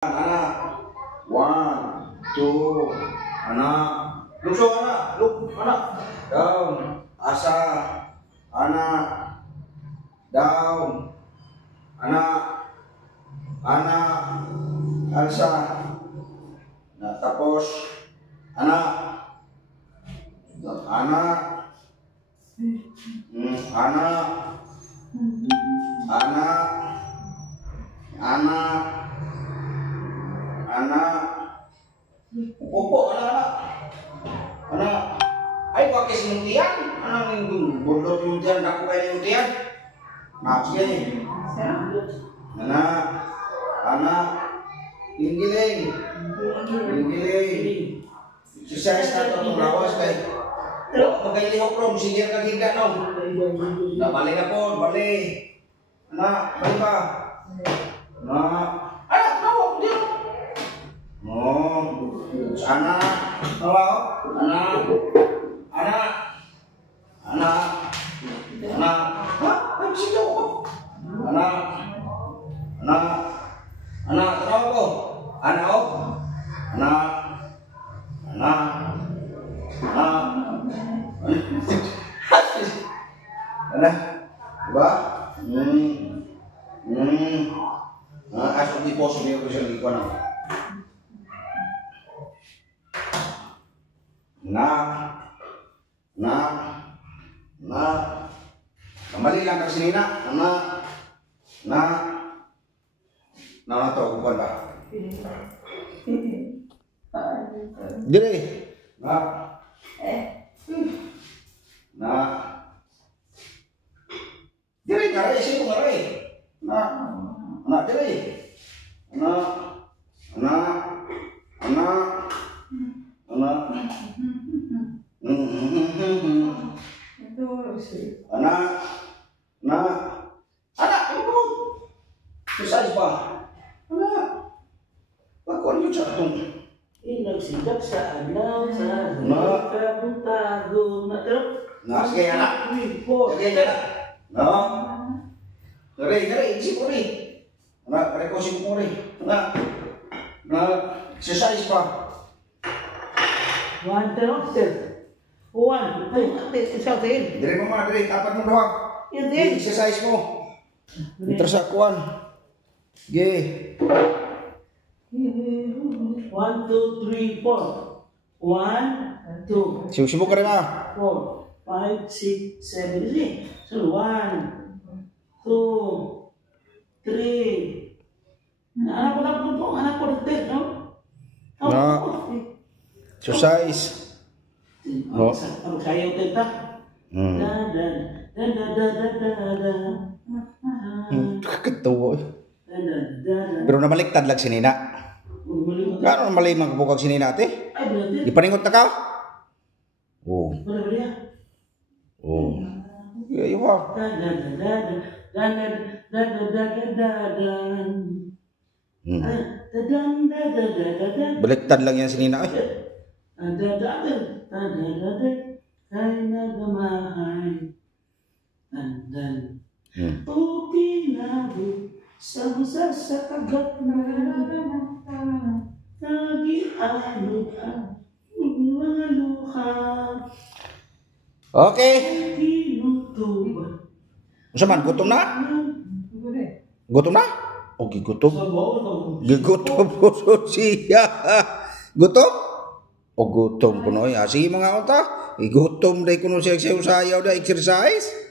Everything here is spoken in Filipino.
Anak, 1, 2, anak, luso anak, anak, down, asa, anak, down, anak, asa, nah, tapos, anak, anak, Popo anak, ay pakai sinuntian, anak minggu, bodoh sinuntian, aku kayak sinuntian, nafsu nih, anak, giling, susah atau lawas kayak, makanya lihok dong, singgir kaki enggak dong, nggak balik balik, anak, balik pak, anak, kenapa dia? Anak, halo, anak, apa sih kok? Anak, kenapa? Anak, asal di pos ini bisa di mana? Kembali lang ke sini nak tahu bukan pak? Jadi, jadi cari sih cari, nak jadi, anak ibu susah pak, bakwan itu catung. Inang sidak sa alaw sa kabutago na Sige anak, sige anak, Kari, isi po rin. Kari ko si po rin. Exercise pa. 1, 2, 3. Dari mama, dari tapat mo doang. Exercise mo. Terus akuan. Ge. 1, 2, 3, 4. 1, 2. Sibuk-sibuk ka rin ma. 4, 5, 6, 7, 8. So 1, 2, 3. Anak ko na no? Exercise. Ang sayaw tenta. Ketua. Pero nabaliktad lang si Nina. Gano'n mali magbukag si Nina ate? Ipaningot na ka? Oo. Iya pa. Baliktad lang yan si Nina ay. Okay. Usaman, gutom na? Gutom na? Okay, gutom. Gutom po siya. Gutom? O gutom ko no. Sige mga uta. Gutom dahil ko no siya sayaw na exercise.